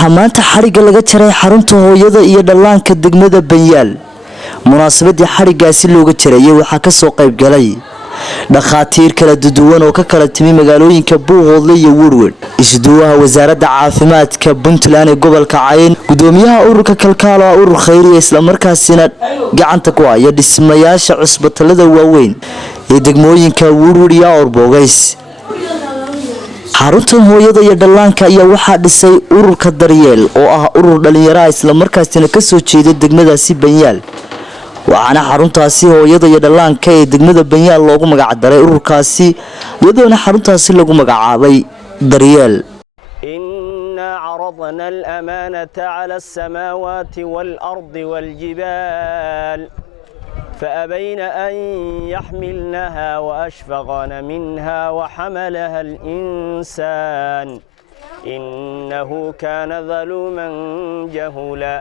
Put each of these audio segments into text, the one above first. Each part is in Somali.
waxaa maanta xariga laga jaray xarunta hooyada iyo dhallaanka degmada Banyaal. munaasabadii xarigaasi looga jaray waxaa ka soo qayb galay dhakhaatiir kala duwan oo ka kala timi magaalooyinka Buuhoodle iyo Woodward. isduwaha wasaaradda caafimaadka Puntland ee gobolka Cayn, gudoomiyaha ururka kalkaalo urur khayri isla markaasina gacanta ku haya dhismayaasha cusbitaalada waaweyn ee degmooyinka Woodward iyo Orbogays. xaruntan hooyada iyo dhallaanka ayaa waxaa dhisay ururka Daryeel oo ah urur dhalinyaro isla markaasina ka soo jeeda degmadaasi Banyaal. waxaana xaruntaasi hooyada iyo dhallaanka ee degmada Banyaal loogu magac daray ururkaasi iyadoona xaruntaasi lagu magacaabay Daryeel. inna aradna al-amanata 'ala as-samawati wal-ardi wal-jibal فأبين أن يحملنها وأشفقن منها وحملها الإنسان إنه كان ظلوما جهولا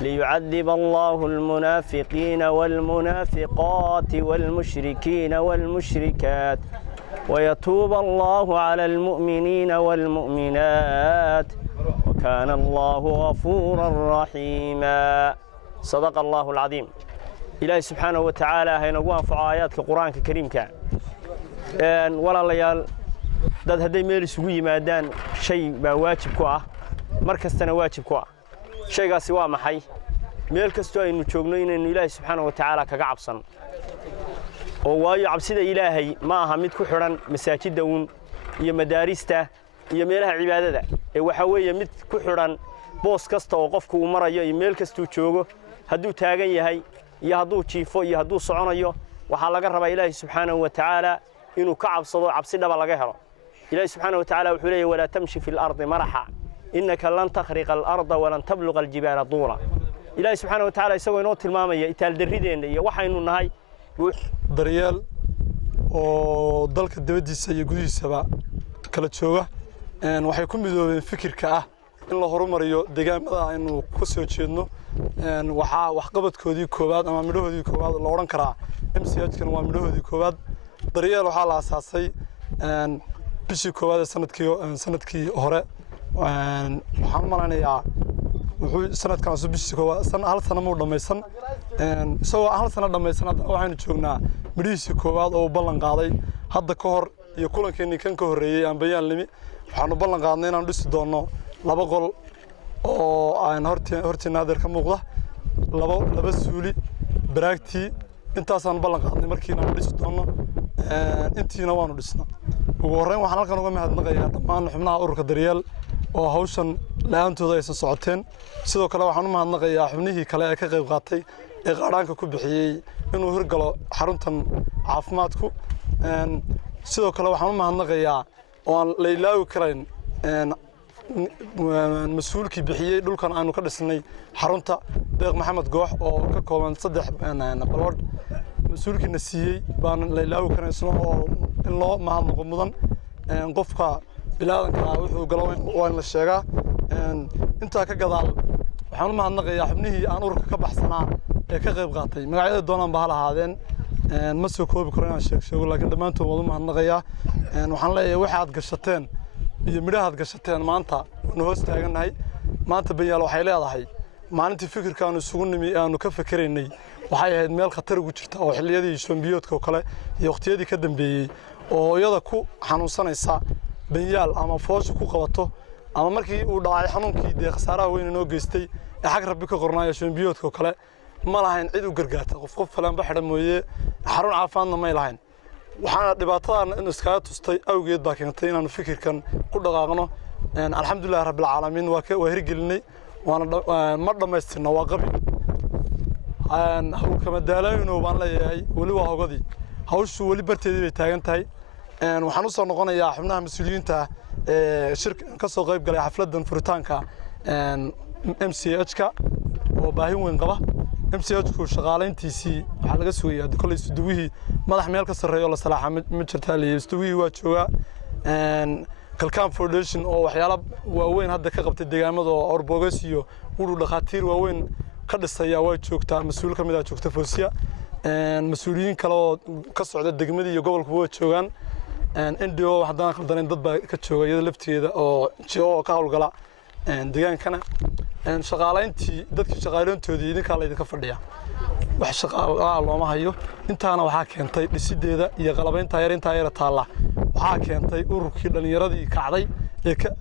ليعذب الله المنافقين والمنافقات والمشركين والمشركات ويتوب الله على المؤمنين والمؤمنات وكان الله غفورا رحيما صدق الله العظيم. إلهي سبحانه وتعالى هينقوا في آيات القرآن الكريم كان ولا ليال داد هدي ميل سوي مادان شيء بواجب كوا مركز تنواجب كوا شيء قاسوا محي ميل كستو إنه تشوفنين إن إلهي سبحانه وتعالى كعبصن وواي عبسيد إلهي ما هميت كحران مساجد دون يا مدارسته يا ميلها عبادة وحوي يمت كحران بوس كستو وقفك ومرة يا ميل كستو تشوفه هدو تاجي هاي iyo haduu jiifo iyo haduu soconayo waxa laga rabaa Ilaahay subhanahu wa ta'ala inuu ka cabsado cabsi dhab laga helo. Ilaahay subhanahu wa ta'ala wuxuu leeyahay wala tamshi fil ardi maraha innaka lan takhriqa al arda wa lan tablugha al jibala dura. Ilaahay subhanahu wa ta'ala isagoo inoo tilmaamaya itaal darideena iyo waxaynu nahay Daryeel oo dalka dibadiisa iyo gudihiisaba kala jooga waxay ku midoobeen fikirka ah in la horumariyo deegaamada aynu ku soo jeedno waxa wax qabadkoodii koobaad ama midhoodii koobaad la oran karaa MCH-kan waa midhoodii koobaad. Daryeel waxa la aasaasay bishii koobaad sanadkii hore waxaan maleynayaa wuxuu sanadkan soo bishii koobaad hal sano ma dhameysan isagoo hal sano dhameysan waxaanu joognaa midhiisii koobaad oo ballan qaaday hadda ka hor iyo kulankeenii kan ka horeeyay aan Banyaal nimi waxaanu ballan qaadnay inaan dhisi doono laba qol oo aan hortii naadir ka muuqda laba suuli baraagtii intaasaan ballan qaadnay markiina aan dhisi doono intiina waanu dhisnaa. ugu horreyn waxaan halkan uga mahadnaqayaa dhammaan xubnaha ururka Daryeel oo hawshan la'aantooda aysan socoteen. sidoo kale waxaan u mahadnaqayaa xubnihii kale ee ka qayb qaatay ee qaaraanka ku bixiyay inuu hirgalo xaruntan caafimaadku. sidoo kale waxaan u mahadnaqayaa oo aan la ilaawi karayn مسؤولكي بحيي دول كان أنا كدسني حرنتا دق محمد جوح أو ككوان صدق أنا بلاد مسؤولكي نسيي بان ليلاو كان اسمه الله ما هم قمضان قفقة بلاد كراوي وقلوين وين الشجع أنت كجدال وحنا ما عندنا يا حبني أنا أورك كبحثنا كغيب قاطي ما عاد دونا بحال هذين مسؤول بكرنا شغل لكن لما أنتم والله ما عندنا غيا وحنا لا واحد قشتين iyo midhaha gashateen maanta oo hoos taaganahay maanta Banyaal waxay leedahay maalintii fikirkaanu isugu nimi aanu ka fikiraynay waxay ahayd meel khatar ugu jirta oo xilliyadii shambiyodka oo kale iyo waqtiyadii ka dambeeyay oo iyada ku xanuunsanaysa Banyaal ama foosho ku qabato ama markii uu dhacay xanuunkii de khasaaraha weyn inoo geystay ee xaq rabbi ka qornaayo shambiyodka oo kale ma lahayn cid u gargaarta qof falan ba xidhan mooyee xarun caafimaadna ma lahayn. waxaana dhibaatada in iskaga tustay awgeed baa keentay inaan fikirkan ku dhaqaaqno alxamdulillaah rabbil caalamiin waa hirgelinay waana ma dhameystirno waa qabi hawl kama daalayno baan leeyahay wali waa hogadii hawshu wali barteedii bay taagan tahay waxaan u soo noqonayaa xubnaha mas'uuliyiinta shirka ka soo qayb galay xafladan furitaanka MCH-ka oo baahi weyn qaba. MCH-ku shaqaaleyntiisii waxa laga sugayaa kulay isduwihii madax meel ka sareeyo la salaaxa ma jirtaa leeyahay isduwihii waa jooga kalkaan foundation oo waxyaalo waaweyn hadda ka qabtay deegaamada oo Orbogays iyo urur dhakhaatiir waaweyn ka dhisaya waa joogtaa mas'uul ka mid ah joogta Foosiya مسؤولين كلا كسر الدجمة دي يقبل قوة شوغان إنديو حدنا خلدنا ضد كتشوغ يدلفتي أو شيء كهول قلا deegaankana shaqaalayntii dadkii shaqaalayntoodii idinkaa la idinka fadhiya wax shaqaalaha looma hayo intaana waxaa keentay dhisideeda iyo qalabaynta yarinta yara taala waxaa keentay ururkii dhalinyaradii kacday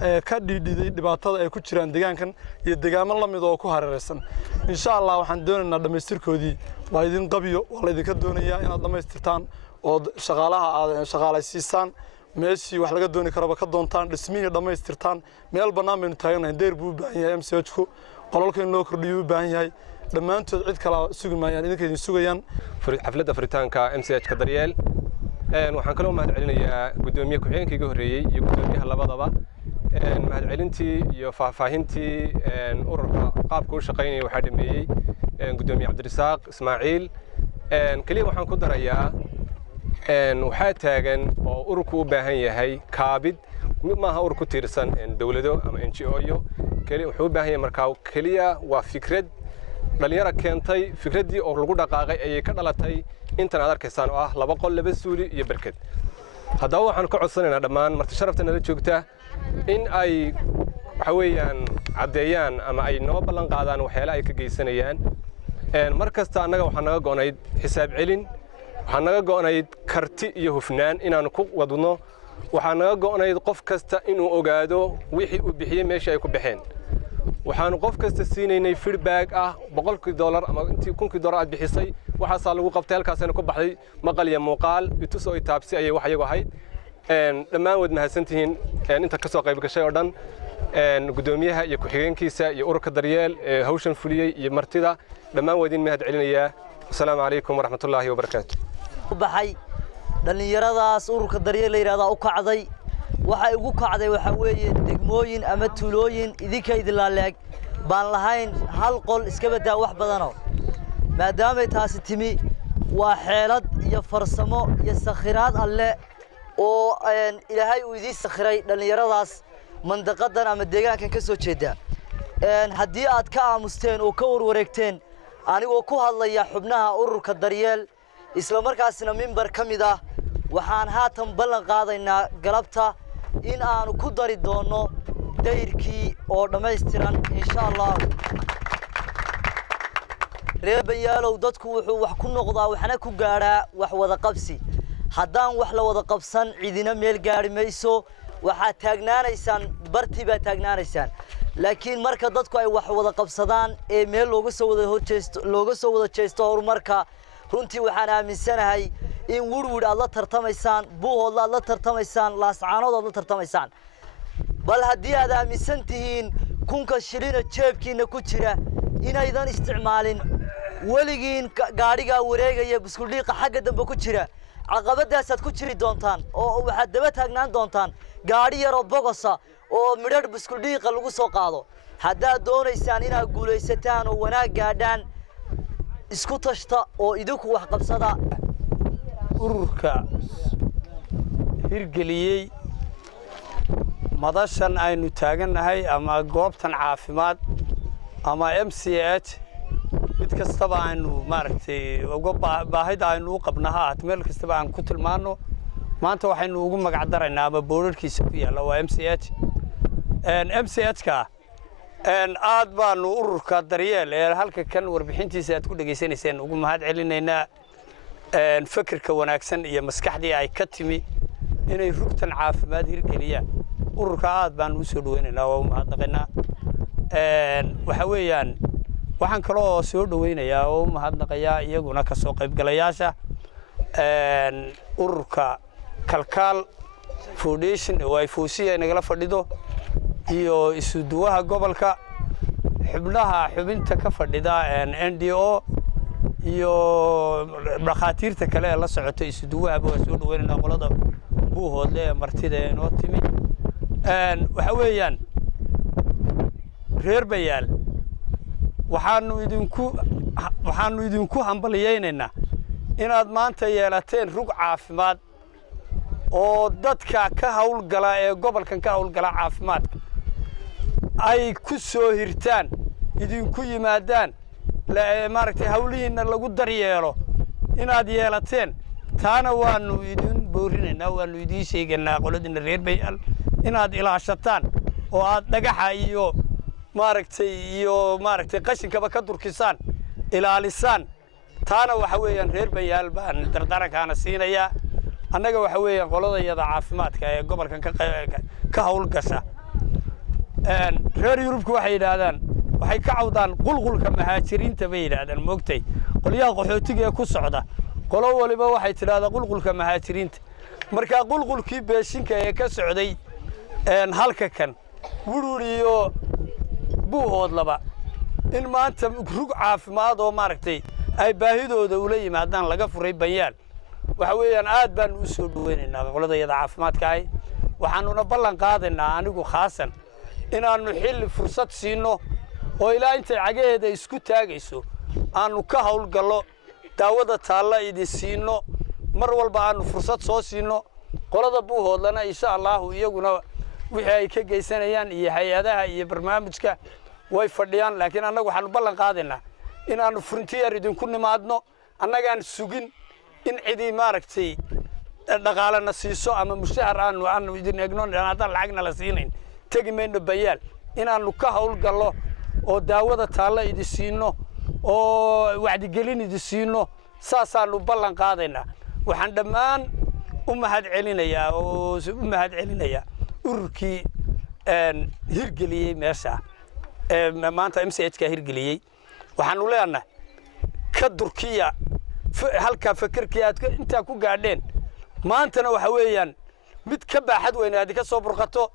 ee ka dhiidhiday dhibaatada ay ku jiraan deegaankan iyo deegaamo la mid oo ku hareeraysan insha Allah waxaan doonaynaa dhameystirkoodii waa idin qabiyo waa la idinka doonayaa inaad dhameystirtaan oo shaqaalaha aad shaqaalaysiisaan meeshii wax laga dooni karaba ka doontaan dhismihii dhameystirtaan meel bannaan baynu taaganahay deer buu u baahan yahay MCH-ku qolalka in loo kordhiyo u baahan yahay dhammaantood cid kale sugi maayaan idinka idin sugayaan xafladda furitaanka MCH-ka Daryeel waxaan kaloo mahad celinayaa gudoomiye ku-xigeenka iga horeeyay iyo gudoomiyaha labadaba mahad celintii iyo faahfaahintii ururka qaabka uu shaqeynayay waxa dhameeyay gudoomiye Cabdirasaaq Ismaaciil kaliya waxaan ku darayaa waxaa taagan oo ururku u baahan yahay kaabid maaha urur ku tiirsan dawlado ama NGO-yo kaliya wuxuu u baahan yahay markaa kaliya waa fikrad dhalinyaro keentay fikradii oo lagu dhaqaaqay ay ka dhalatay intan aad arkaysaan oo ah 2 qol 2 suuli iyo barkad haddaba waxaan ka codsanaynaa dhammaan marti sharafta nala joogta in ay waxa weeyaan cadeeyaan ama ay noo ballan qaadaan waxyaalaha ay ka geysanayaan mar kasta annaga waxaan naga go'nayd xisaab celin waxaan naga go'nayd karti iyo hufnaan inaan ku wadno waxaan naga go'nayd qof kasta inuu ogaado wixii uu bixiyay meesha ay ku baxeen waxaan qof kasta siinaynay feedback ah $100 ama intii $1,000 aad bixisay waxaas lagu qabtay halkaasina ku baxday maqal iyo muuqaal itus oo itaabsi ayay wax iyagu ahayd dhammaan wad mahadsantihiin inta ka soo qayb gashay oo dhan gudoomiyaha iyo ku-xigeenkiisa iyo ururka Daryeel hawshan fuliyay iyo martida dhammaan wadin mahad celinayaa assalaamu calaykum waraxmatullaahi wabarakaatuh baxay dhalinyaradaas ururka Daryeel la yiraahdo u kacday waxa ugu kacday waxa weeye degmooyin ama tuulooyin idinka idlaaleeg baan lahayn hal qol iska badaa wax badano maadaama taasi timi waa xeelad iyo farsamo iyo sakhiraad alle oo ilaahay uu idin sakhiray dhalinyaradaas mandaqadan ama deegaankan ka soo jeeda haddii aad ka aamusteen oo ka warwareegteen anigoo ku hadlaya xubnaha ururka Daryeel isla markaasina member kamid ah waxaan haatan ballan qaadaynaa galabta in aanu ku dari doono dayrkii oo dhameystiran insha Allah reebayaalow dadku wuxuu wax ku noqdaa waxna ku gaaraa wax wada qabsi haddaan wax la wada qabsan cidina meel gaari mayso waxa taagnaanaysaan bartii baa taagnaanaysaan laakiin marka dadku ay wax wada qabsadaan ee meel looga soo wada jeesto horumarka runtii waxaan aaminsanahay in wurwur aad la tartamaysaan buuhood aad la tartamaysaan laascaanood aad la tartamaysaan bal haddii aad aaminsan tihiin kunka shilina jeebkiina ku jira inaydan isticmaalin weligiin gaadhiga wareegaya biskuldhiiqa xagga dambe ku jira caqabadaas aad ku jiri doontaan oo waxaad daba taagnaan doontaan gaadhi yar oo bogosa oo midhadh biskuldhiiqa lagu soo qaado haddaad doonaysaan inaad guulaysataan oo wanaag gaadhaan isku tashta oo idinku wax qabsada ururka hirgeliyay madashan aynu taaganahay ama goobtan caafimaad ama MCH mid kastaba aynu maaragtay uga baahida aynu u qabnaha meel kastaba aan ku tilmaano maanta waxaynu ugu magac daraynaa ama boorarkiisa ku yaala waa MCH-ka aad baanu ururka Daryeel ee halka kan warbixintiisa aad ku dhageysanayseen ugu mahad celinaynaa fikirka wanaagsan iyo maskaxdii ay ka timi inay rugtan caafimaad hirgeliyaan ururka aad baan u soo dhaweynaynaa oo mahadnaqaynaa waxa weeyaan waxaan kaloo soo dhaweynayaa oo mahadnaqayaa iyaguna ka soo qaybgalayaasha ururka kalkaal foundation oo ay foosiya nagala fadhido iyo isuduwaha gobolka xubinta ka fadhida NDO iyo dhakhaatiirta kale la socota isuduwaha waa soo dhaweynaa qolada buuhoodle martida inoo timi waxa weeyaan reer bayaal waxaanu idinku hambaliyeynaynaa inaad maanta yeelateen rug caafimaad oo dadka ka hawlgala ee gobolkan ka hawlgala caafimaadka ay ku soo hirtaan idinku yimaadaan maaragtay hawlihiina lagu daryeelo inaad yeelateen taana waanu idin boorinaynaa waanu idin sheegaynaa qoladina reer bayaal inaad ilaashataan oo aad dhagaxa iyo maaragtay iyo maaragtay qashinkaba ka durkisaan ilaalisaan taana waxa weeyaan reer Banyaal baan dardarankaana siinaya annaga waxa weeyaan qoladayada caafimaadka ee gobolkan ka hawlgasha reer Yurubku waxay yiraahdaan waxay ka cawdaan qulqulka muhaajiriinta bay yiraahdaan moogtay qoliyaha qaxootiga ee ku socda qolo waliba waxay tiraahdaa qulqulka muhaajiriinta marka qulqulkii beeshinka ee ka socday halka kan wururiyo buuhood laba in maanta rug caafimaad oo maaragtay ay baahidooda ula yimaadaan laga furay Banyaal waxa weeyaan aad baan u soo dhaweynaynaa qoladayada caafimaadka ay waxaanuna ballan qaadaynaa anigu khaasan inaanu xilli fursad siino oo ilaa intay cagaheeda isku taagayso aanu ka hawlgallo daawada taalla idin siino mar walba aanu fursad soo siino qolada buuhoodlana insha Allah iyaguna wixii ay ka geysanayaan iyo hay'adaha iyo barnaamijka way fadhiyaan laakiin annagu waxaanu ballan qaadaynaa inaanu frontier idinku nimaadno annagaan sugin in cidi maaragtay dhaqaalana siiso ama mushahar aanu idin eegno haddaan lacagna la siinayn tegi mayno Banyaal inaanu ka hawlgallo oo daawada taalla idin siino oo wacdigelin idin siino saasaanu ballan qaadaynaa waxaan dhammaan u mahadcelinayaa ururkii hirgeliyey meesha maanta MCH ka hirgeliyey waxaanu leenahay ka durkiya halka fikirkii aad inta ku gaadheen maantana waxa weeyaan mid ka baaxad weyn aad ka soo burqato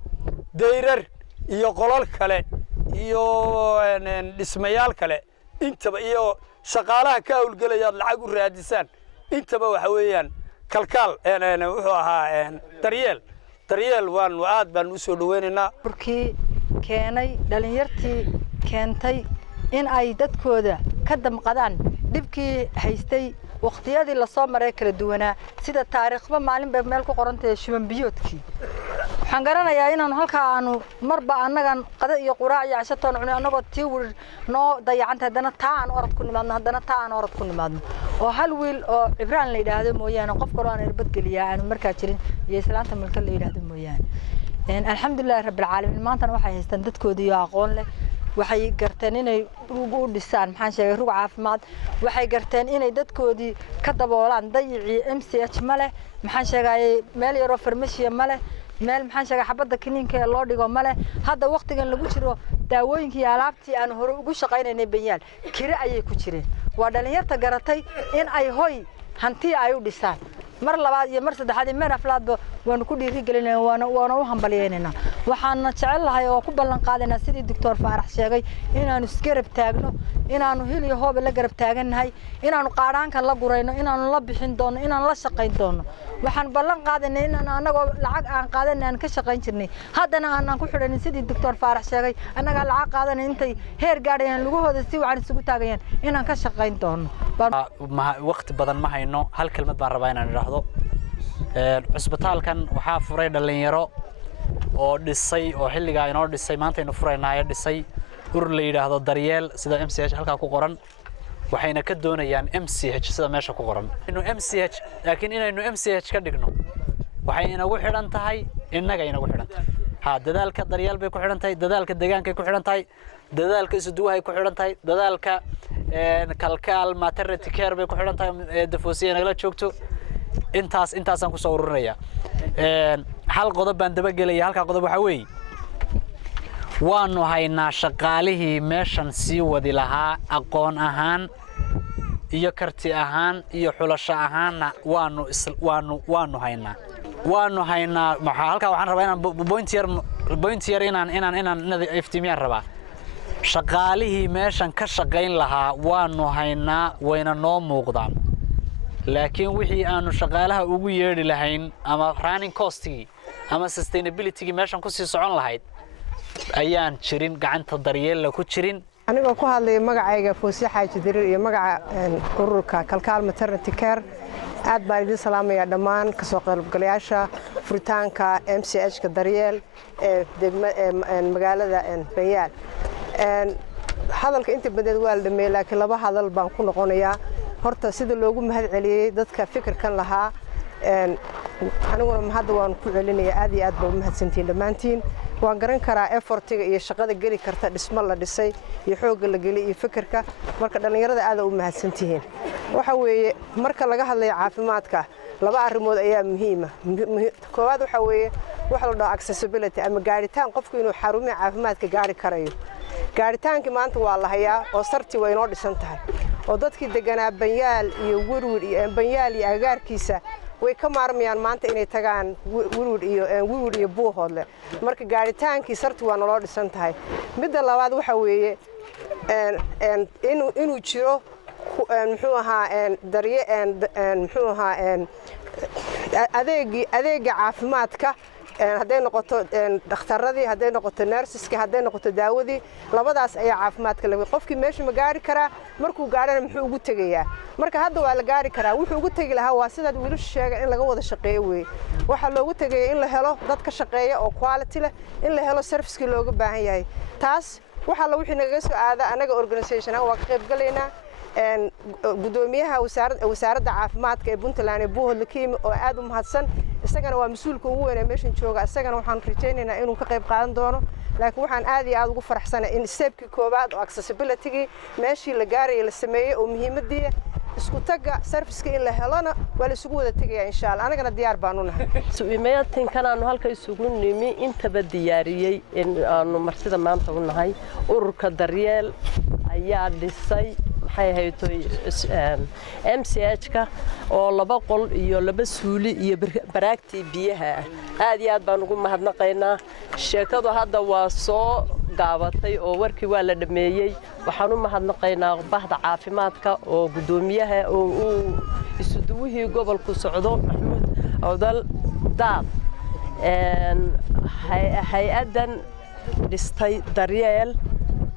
dayrar iyo qolal kale iyo dhismayaal kale intaba iyo shaqaalaha ka hawlgalaya lacag u raadisaan intaba waxa weeyaan kalkaal wuxuu ahaa daryeel waan aad baan u soo dhaweynaynaa burkii keenay dhalinyartii keentay in ay dadkooda ka damqadaan dibkii haystay waqtiyadii la soo maray kala duwanaa sida taariikhba maalinba meel ku qorantay shuban biyoodkii waxaan garanayaa inaan halka aanu marba annagan qada iyo quraac iyo casho toon cunay annagoo tii wir noo dayacantay haddana taa aan orod ku nimaadno haddana taa aan orod ku nimaadno oo hal wiil oo Ibraan la yiraahdo mooyaane qof kale aan irbad geliyaa aan markaa jirin iyo islaanta malka la yiraahdo mooyaane alxamdulillah rabbil caalamiin maanta waxay haystaan dadkoodii iyo aqoon leh waxay garteen inay ugu dhisaan maxaan sheegay rug caafimaad waxay garteen inay dadkoodii ka daboolaan dayicii MCH male maxaan sheegay meel yaro farmasiya male meel maxaan sheegay xabada kiniinka loo dhigo male hadda waqtigan lagu jiro daawooyinkii alaabtii aan hore ugu shaqaynaynay Banyaal kira ayay ku jireen waa dhalinyarta garatay in ay hoy hanti ay u dhisaan mar labaad iyo mar saddexaad iyo mar aflaadba waan ku dhiirigelinaa waana u hambalyeynaa waxaan jecel lahay oo ku ballan qaadana sidii Dr. Faarax sheegay inaanu isgarab taagno inaanu hil iyo hoob la garab taaganahay inaanu qaaraanka la gurayno inaanu la bixin doono inaan la shaqayn doono waxaan ballan qaadanay in anagoo lacag aan qaadanay ka shaqayn jirnay haddana aan ku xidhan sidii Dr. Faarax sheegay anaga lacag qaadanay intay heer gaadhayaan lugahooda si wacan isugu taagayaan inaan ka shaqayn doono waqti badan ma hayno hal kelmad baan rabaa inaan iraahdo cusbitaalkan waxaa furay dhalinyaro oo dhisay oo xilliga inoo dhisay maanta inuu furaynaay dhisay urur la yiraahdo daryeel sida MCH halka ku qoran waxayna ka doonayaan MCH sida meesha ku qoran inuu MCH laakiin inaynu MCH ka dhigno waxay inagu xidhan tahay innaga inagu xidhan tahay ha dadaalka daryeel bay ku xidhan tahay dadaalka deegaanka ku xidhan tahay dadaalka isuduwahay ku xidhan tahay dadaalka kalkaal maternity care bay ku xidhan tahay dafoosiye nagala joogto intaasaan ku soo ururinayaa hal qodob baan daba gelaya halka qodob waxa weey waanu haynaa shaqaalihii meeshan sii wadi lahaa aqoon ahaan iyo karti ahaan iyo xulasho ahaanna waanu haynaa halka waxaan rabaa inaan point yar inaan iftiimiyaan rabaa shaqaalihii meeshan ka shaqayn lahaa waanu haynaa wayna noo muuqdaan laakiin wixii aanu shaqaalaha ugu yeeri lahayn ama running costigi ama sustainability meeshan ku sii socon lahayd ayaan jirin gacanta daryeel ku jirin anigoo ku hadlay magacayga Foosiye Xaaji Dirir iyo magaca ururka kalkaal maternity care aad baan idin salaamayaa dhammaan ka soo qaybgalayaasha furitaanka MCH ka daryeel ee magaalada Banyaal hadalka inta badan waa la dhameeyay laakiin laba hadal baan ku noqonayaa horta sida loogu mahad celiyay dadka fikirkan lahaa aniguna hadda waan ku celinayaa aad iyo aad baan u mahadsantiin dhamaantiin waan garan karaa effortiga iyo shaqada geli karta dhismo la dhisay iyo xoogga la geli iyo fikirka marka dhalinyarada aad u mahadsantihiin waxa weeye marka laga hadlayo caafimaadka laba arrimood ayaa muhiim ah koowaad waxa weeye waxa la dhaho accessibility ama gaaritaan qofku inuu xarumaha caafimaadka gaari karayo gaaritaanka maanta waa la hayaa oo sarti way noo dhisan tahay oo dadkii deganaa Banyaal iyo Wirwir iyo Banyaal iyo agaarkiisa way ka maarmayaan maanta inay tagaan Wirwir iyo Buuhoodle marka gaaritaankii sarti waa noo dhisan tahay midda labaad waxa weeye inuu jiro muxuu ahaa muxuu ahaa adeega caafimaadka hadday noqoto dhakhtaradii hadday noqoto nurseska hadday noqoto daawadii labadaas ayaa caafimaadka laga qofkii meesha ma gaari karaa markuu gaarana muxuu ugu tagayaa marka hadda waa la gaari karaa wuxuu ugu tagi lahaa waa sidaad wiilashu sheegay in laga wada shaqeeyo weey waxa loogu tagaya in la helo dad ka shaqeeya oo quality leh in la helo service-kii looga baahan yahay taas waxa la wixii naga soo aada anaga organization waa ka qayb galaynaa gudoomiyaha wasaaradda caafimaadka ee Puntland ee Buuhoodle Kiimi oo aad u mahadsan isagana waa mas'uulka ugu weyn ee meeshan jooga isagana waxaan rajaynaynaa inuu ka qayb qaadan doono laakiin waxaan aad iyo aad ugu faraxsanahay in stepkii koowaad oo accessibility meeshii la gaaray la sameeyay oo muhiimadii isku taga service-ka in la helana waa la isugu wada tagayaa insha Allah anagana diyaar baan u nahay su'imeyadkan kanaanu halka isugu nimi intaba diyaariyay in aanu marsida maanta u nahay ururka Daryeel ayaa dhisay maxay hay'atay MCH-ka oo 2 qol iyo 2 suuli iyo baraagtii biyaha aad iyo aad baan ugu mahadnaqaynaa sheekadu hadda waa soo gaabatay oo warkii waa la dhameeyay waxaan u mahadnaqaynaa bahda caafimaadka oo gudoomiyaha oo uu isuduwihii gobolku socdo Maxamuud Awdal Daad hay'adan dhistay Daryeel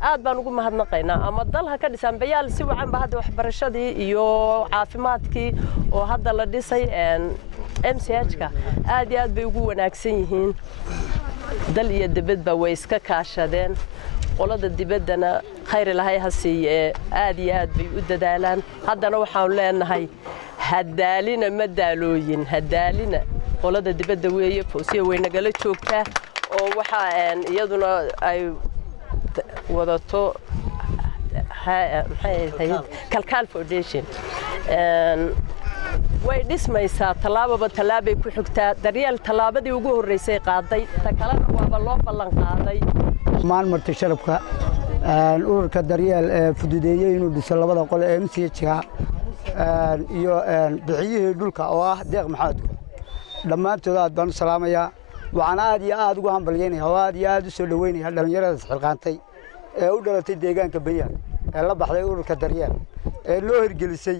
aad baan ugu mahadnaqaynaa ama dalha ka dhisan Banyaal si wacan ba hadda waxbarashadii iyo caafimaadkii oo hadda la dhisay MCH-ka aad iyo aad bay ugu wanaagsan yihiin dal iyo dibadba way iska kaashadeen qolada dibaddana khayr ilaahay ha siiye aad iyo aad bay u dadaalaan haddana waxaan leenahay hadaalina madaalooyin hadaalina qolada dibadda weeye Foosiya way nagala joogtaa oo waxa iyaduna ay wadato Kalkaal Foundation way dhismaysaa talaababa talaabay ku xigtaa Daryeel talaabadii ugu horeysay qaaday ta kalena waaba loo ballan qaaday marti sharafka ururka Daryeel fududeeyay inuu dhiso 2 qol ee MCH-ka iyo bixiyihii dhulka oo ah Deeq Maxamed dhammaantood aad baan u salaamayaa waxaan aad iyo aad ugu hambalyeynaa oo aad iyo aad u soo dhaweynaa dhalinyarada xilqaantay ee u dhalatay deegaanka Banyaal ee la baxday ururka Daryeel ee loo hirgelisay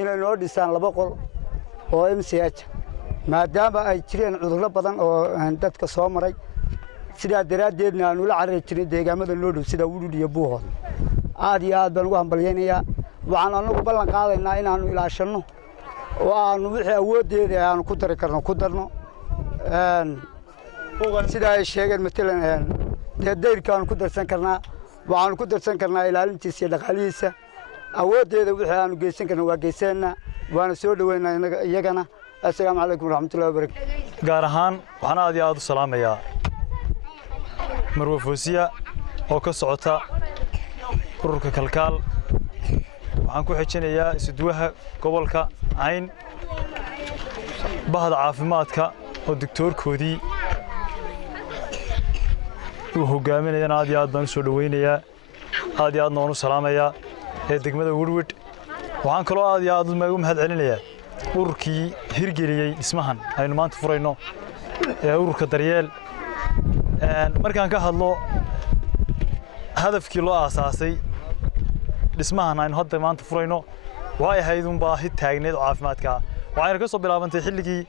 inay noo dhisaan 2 qol oo MCH maadaama ay jireen cudurro badan oo dadka soo maray sida daraadeedna aanu la carari jirin deegaamada loo dhow sida Wirwir iyo Buuhoodle aad iyo aad baan ugu hambalyeynayaa waxaan anagu ballan qaadaynaa inaanu ilaashano oo aanu wixii awoodeeda aanu ku dari karno ku darno sida ay sheegeen matalan deedeyrkaan ku darsan karnaa waxaan ku darsan karnaa ilaalintiisa iyo dhaqaalihiisa awoodeeda wixii aanu geysan karno waa geysanaa waana soo dhaweynaa iyagana assalaamu calaykum waraxmatullaahi wabarakaatuh gaar ahaan waxaan aad iyo aad u salaamayaa Marwo Foosiya oo ka socota ururka Kalkaal waxaan ku xijinayaa isuduwaha gobolka Cayn bahda caafimaadka oo doctorkoodii uu hogaaminayna aad iyo aad baan soo dhaweynayaa aad iyo aad noonu salaamayaa ee degmada Wirwir waxaan kaloo aad iyo aad ugu mahad celinayaa ururkii hirgeliyay dhismahan aynu maanta furayno ee ururka Daryeel markaan ka hadlo hadafkii loo aasaasay dhismahan aynu hadda maanta furayno way ahayd baahi taagneed oo caafimaadka waxayna ka soo bilaabantay xilligii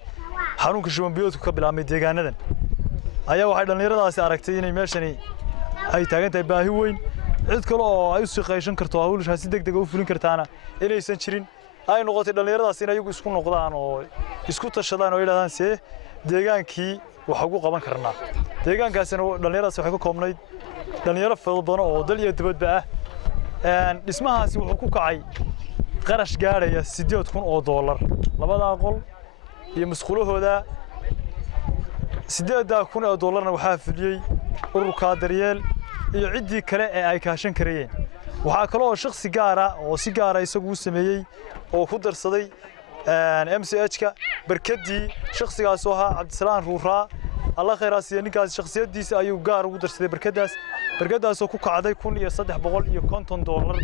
xarunka shuban biyoodku ka bilaabmay deegaanadan ayaa waxay dhalinyaradaasi aragtay inay meeshani ay taagan tahay baahi weyn cid kale oo ay u shaqeyshan karto hawlaha si degdeg ah u fulin kartaana inaysan jirin ay noqotay dhalinyaradaasi inay iyagu isku noqdaan oo isku tashadaan oo yiraahdaan see deegaankii waxa ugu qaban karnaa deegaankaasina dhalinyaradaasi waxay ka koobnayd dhalinyaro fadlan badan oo dal iyo dibadba ah dhismahaasi wuxuu ku kacay qarash gaaraya $8,000 labada qol iyo masquulahooda $8,000 waxaa fuliyay ururka daryeel iyo ciddii kale ee ay kaashan karayeen waxaa kale oo shakhsi gaar ah oo si gaar ah isagu u sameeyey oo ku darsaday MCH-ka barkadii shakhsigaas oo ahaa Cabdisalaan Ruuraa الله خير أسيا نكاس شخصيات ديس أيو جار ودرس ذي بركداس وكوك عادي يكون يصدق بقول يكونتون دولار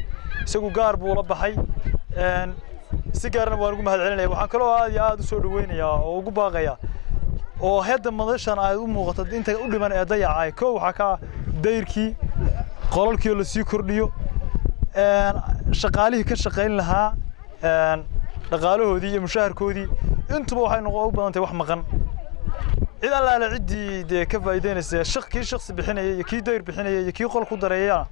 سجوا جار بولا بحي سيجارنا بارجو مهالعلنا وحكلوا هذا يا دسول وين يا وجبا غيا وهذا مدرسة أنا أقول مغطى أنت قول لي من أضيع عايكو وحكا دايركي قالوا كيلو سيكورديو شغاليه كشغالين لها قالوا هذي مشاهر كودي أنتم بوحي نقول بدنا تروح مغن إذا لا عدي ده كيف يدين كي شخص بحناية كي داير بحناية كي قال خضرية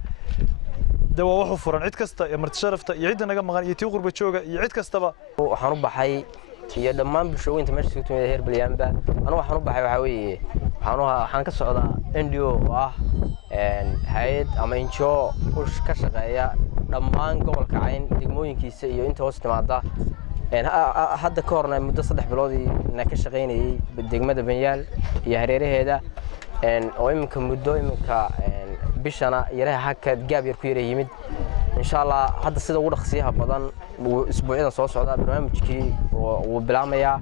ده وحو فرن عد كستا يا مرتشرفت يعيد أنا جم مغني يتيو غربة شوقة يعيد كستا بقى وحنوب حي يا دمان بشوي أنت ماشي سكتوا هير باليانبا أنا وحنوب حي وحوي حنكسر هذا إنديو هايد أما إنشاء وش كشغاية دمان قبل كعين دقموين كيس يو أنت وسط معدا هذا كورنا مدة صدح بلادي نكشغيني بالدقمة بنيال يهريره هذا ويمكن مدة يمكن بيشنا يراه هكذا جاب يركيره يمد إن شاء الله هذا السيد أول خصيها بدن وأسبوعين صوص هذا برنامج كي وبلامية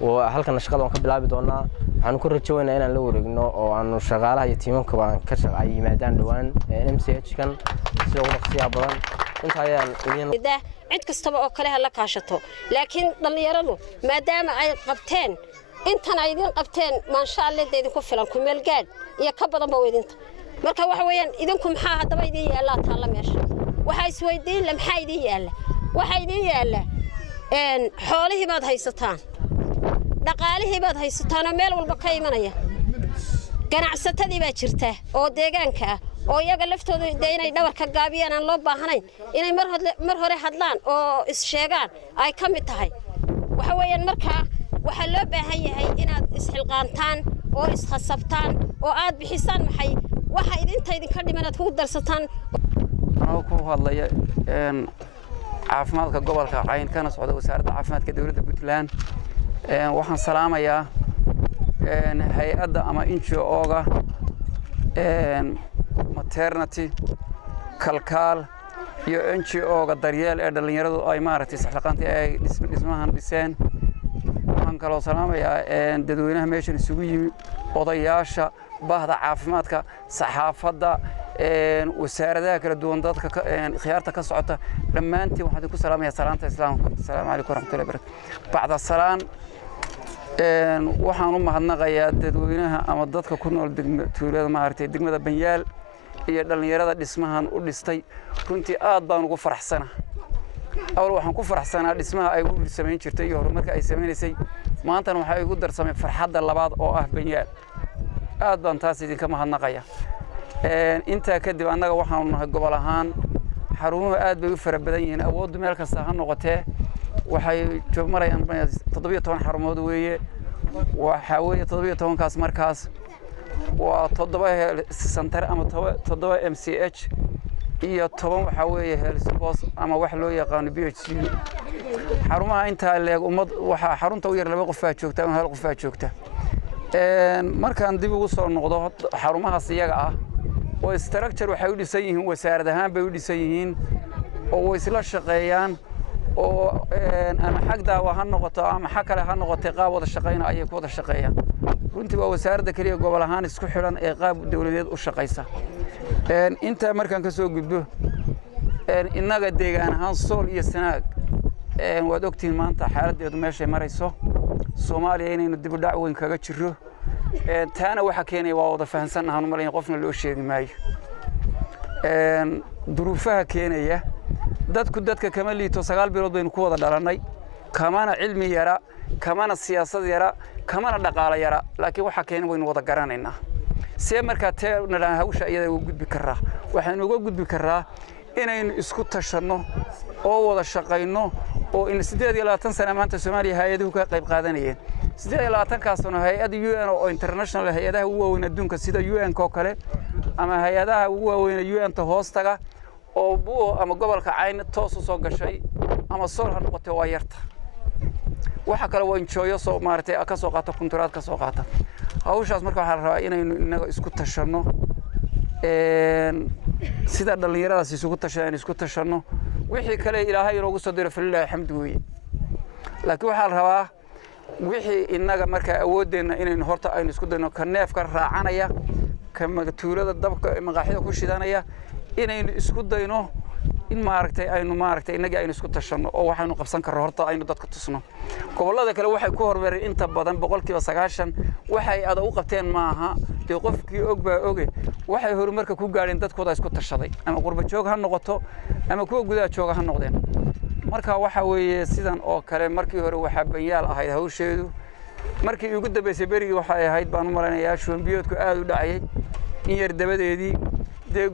وهلك نشغل ونقبل بدونا هنكون رجونا هنا لوري إنه وأنه شغالة يتيمون كمان كشغ أي ميدان لوان MCH كان السيد أول خصيها بدن أنت هاي عد كستبا أو كلها لك عشته لكن ضل يرنو ما دام أي قبتين أنتنا أيدين قبتين ما شاء الله يدينكم فلان كمل قاد يكبر ضبوي أنت مركب وحويان إذنكم حا هذا بيدي الله تعالى ماشي وحي سويدين لم حيدي يلا وحيدي يلا إن حوله بعد هاي ستان دقاله بعد هاي ستان مال والبقاء منايا كان عستدي بشرته أو ديجانك oo iyaga laftooda inay dhabarka gaabiyaan aan loo baahnayn inay mar hore hadlaan oo is sheegaan ay ka mid tahay waxa weeyaan marka waxa loo baahan yahay inaad isxilqaantaan oo iskhasabtaan oo aad bixisaan maxay waxa idinka dhimanad ku darsataan anoo ku hadlaya caafimaadka gobolka Cayn kana socda wasaaradda caafimaadka dawladda Puntland waxaan salaamayaa hay'adda ama NGO-ga maternity kalkaal iyo NGO-ga daryeel ee dhalinyaradu ay maaragtay saxaqantii ay dhismahan dhiseen waxaan kaloo salaamayaa dadweynaha meeshan isugu yimi odayaasha bahda caafimaadka saxaafadda wasaaradaha kala duwan dadka khiyaarta ka socota dhammaantiin waxaan ku salaamayaa salaanta islaamka assalaamu calaykum waraxmatullaahi wabarakaatuh bacda salaan waxaan u mahadnaqayaa dadweynaha ama dadka ku nool tuulada maaragtay degmada Banyaal iyo dhalinyarada dhismahan u dhistay runtii aad baan ugu faraxsanahay awal waxaan ku faraxsanaa dhismaha ay u sameyn jirtay iyo horumarka ay sameynaysay maanta waxa igu darsamay farxadda labaad oo ah Banyaal aad baan taas idinka mahadnaqayaa inta kadib annaga waxaan nahay gobol ahaan xarumo aad bay u fara badan yihiin awood meel kasta ha noqotee waxay joogmarayaan 17 xarumood weeye waxa weeye 17 kaas markaas waa 7 center ama 7 MCH iyo 10 waxa weeye health post ama wax loo yaqaan BHC xarumaha inta leeg umad waxa xarunta u yar laba qof aa joogta ama hal qof aa joogta markaan dib ugu soo noqdo xarumahaas iyaga ah oo structure waxay u dhisan yihiin wasaaradahan bay u dhisan yihiin oo way isla shaqeeyaan oo ama xaq daawa ha noqoto ama xaq kale ha noqotay qaab wada shaqeyn ayay ku wada shaqeeyaan runtii waa wasaaradda kaliya gobol ahaan isku xiran ee qaab dawladeed u shaqeysa inta markaan ka soo gudbo innaga deegaan ahaan Sool iyo Sanaag waad ogtiin maanta xaaladdeedu meesha marayso Soomaaliya inaynu dib u dhac weyn kaga jiro taana waxa keenay waa wada fahansanahay u malayn qofna loo sheegi maayo duruufaha keenaya dadka kama liito 9 bilood baynu ku wada dhalanay kamana cilmi yara kamana siyaasad yara kamana dhaqaale yara laakiin waxa keenay waynu wada garanaynaa see marka teena hawsha iyada ugu gudbi karaa waxaanu uga gudbi karaa inaynu isku tashanno oo wada shaqeyno oo in 28 sano maanta Soomaaliya hay'aduhu ka qayb qaadanayeen 28 ka sano hay'ad UN oo international hay'adaha ugu waaweyn adduunka sida UN ko kale ama hay'adaha ugu waaweyn UN ta hoostaga oo buu ama gobolka Cayn toos u soo gashay ama Sool ha noqotay waa yarta waxa kale waa injooyo soo maartay ka soo qaata kunturaad ka soo qaata hawshaas marka waxaa la rabaa inaynu inaga isku tashanno sida dhalinyaradaas isugu tashadaan isku tashanno wixii kale ilaahay inoogu soo diro falilahi alxamdu weeye laakiin waxaa la rabaa wixii inaga marka awoodeenna inaynu horta aynu isku dayno ka neefka raacanaya ka magatuulada dabka maqaaxida ku shidanaya inaynu isku dayno in maaragtay aynu maaragtay inaga aynu isku tashanno oo waxaanu qabsan karno horta aynu dadka tusno gobolada kale waxay ku hormareen inta badan 90% waxay ada u qabteen maaha de qofkii og baa oge waxay horumarka ku gaareen dadkooda isku tashaday ama qurba joog ha noqoto ama kuwa gudaha jooga ha noqdeen marka waxa weeye sidan oo kale markii hore waxa banyaal ahayd hawsheedu markii ugu dambeysay berigi waxay ahayd baan u maleynayaa shubanbiyoodku aad u dhacay in yar dabadeedii de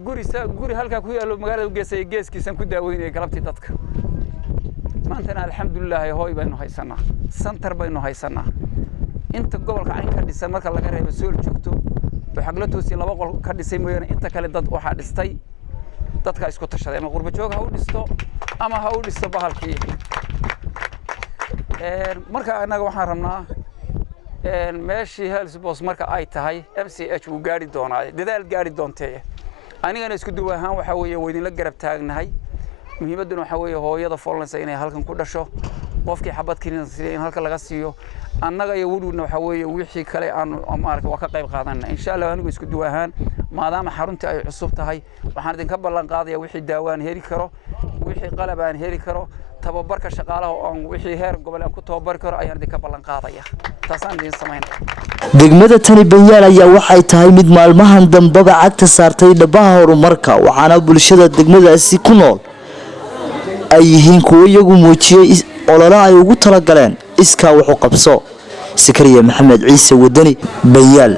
guri halka ku yaalo magaalada geesay geeskiisan ku daaweynay galabtii dadka maantana alxamdulillah hooy baynu haysanaa center baynu haysanaa inta gobolka cayn ka dhisan marka laga reebo sool joogto waxagla toosii 2 qol ka dhisay mooyaan inta kale dad waxa dhistay dadka isku tashaday ama qurba joog ha u dhisto ama ha u dhisto bahalkii marka anaga waxaan rabnaa meeshii Hellsboss marka ay tahay MCH uu gaari doonaa dadaal gaari doontay anigana isku duw ahaan waxa weeye weydin la garab taagnahay muhiimaduna waxa weeye hooyada foolanaysa inay halkan ku dhasho qofkii xabad keenaysa in halka laga siiyo annaga iyo wuduna waxa weeye wixii kale aan maarka waa ka qayb qaadanaa insha Allah anigu isku duw ahaan maadaama xaruntii ay cusub tahay waxaan idin ka ballan qaadayaa wixii daawaan heli karo wixii qalab aan heli karo tababarka shaqaalaha oo wixii heer gobol aan ku tababar karo ayaan idin ka ballan qaadayaa taasaan idin sameynaa degmada tani banyaal ayaa waxay tahay mid maalmahan dambaba cagta saartay dhabaha horumarka waxaana bulshada degmadaasi ku nool ay yihiin kuwo iyagu muujiyay olole ay ugu tala galeen iskaa wax u qabso Sakariya Maxamed Ciise Wadani banyaal